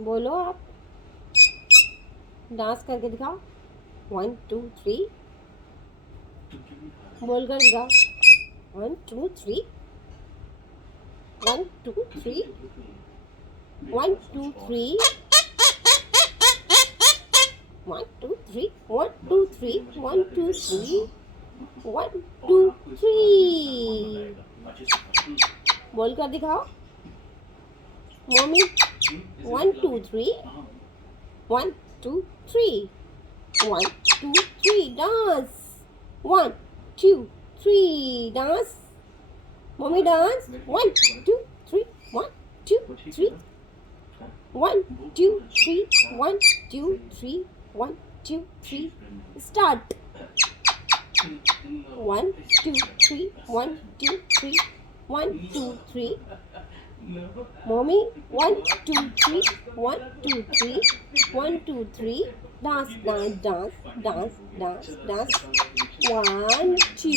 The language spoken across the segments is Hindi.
बोलो आप, डांस करके दिखाओ। 1 2 3 बोल कर दिखाओ। 1 2 3 1 2 3 1 2 3 1 2 3 1 2 3 1 2 3 1 2 3 बोल कर दिखाओ mummy. 1 2 3 1 2 3 1 2 3 dance. 1 2 3 dance. Mummy dance. 1 2 3 1 2 3 1 2 3 1 2 3 1 2 3 start। 1 2 3 1 2 3 1 2 3 mommy 1 2 3 1 2 3 1 2 3 dance dance dance dance dance dance 1 2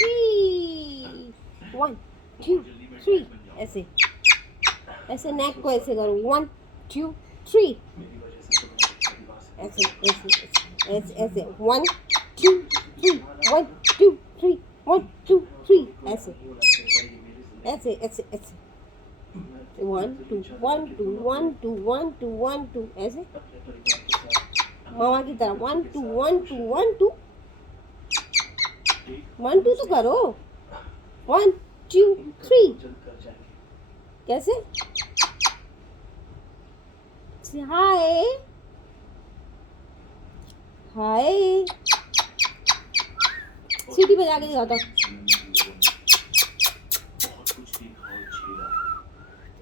3 1 2 3 ऐसे ऐसे नेक को ऐसे करो 1 2 3 ऐसे ऐसे ऐसे ऐसे 1 2 3 1 2 3 1 2 3 ऐसे ऐसे ऐसे ऐसे 1 2 1 2 1 2 1 2 1 2 ऐसे मामा की तरह 1 2 1 2 1 2 1 2 तो करो 1 2 3 कैसे हाय हाय सीटी बजा के दिखाता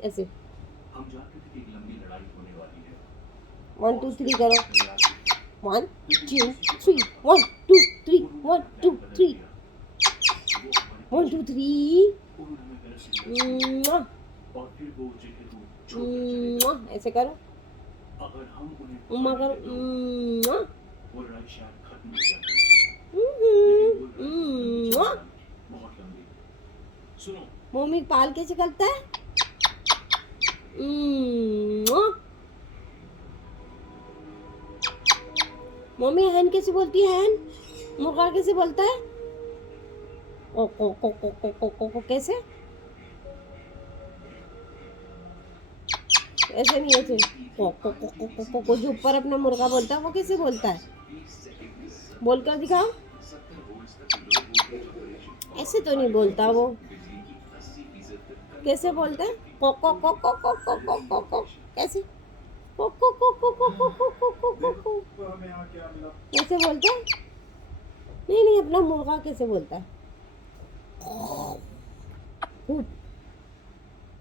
ऐसे 1 2 3 करो 1 2 3 1 2 3 1 2 3 1 2 3 ऐसे करो उम्मा करो मम्मी पाल कैसे करता है मम्मी हैन कैसे बोलती है हैन मुर्गा कैसे बोलता है ओ को को को को को को को कैसे ऐसे नहीं ऐसे को को को को को को को जो ऊपर अपना मुर्गा बोलता है वो कैसे बोलता है बोलकर दिखाओ ऐसे तो नहीं बोलता वो कैसे बोलता है को को को को को को को को को कैसे को को को को को को को को को को कैसे बोलता है नहीं नहीं अपना मुर्गा कैसे बोलता है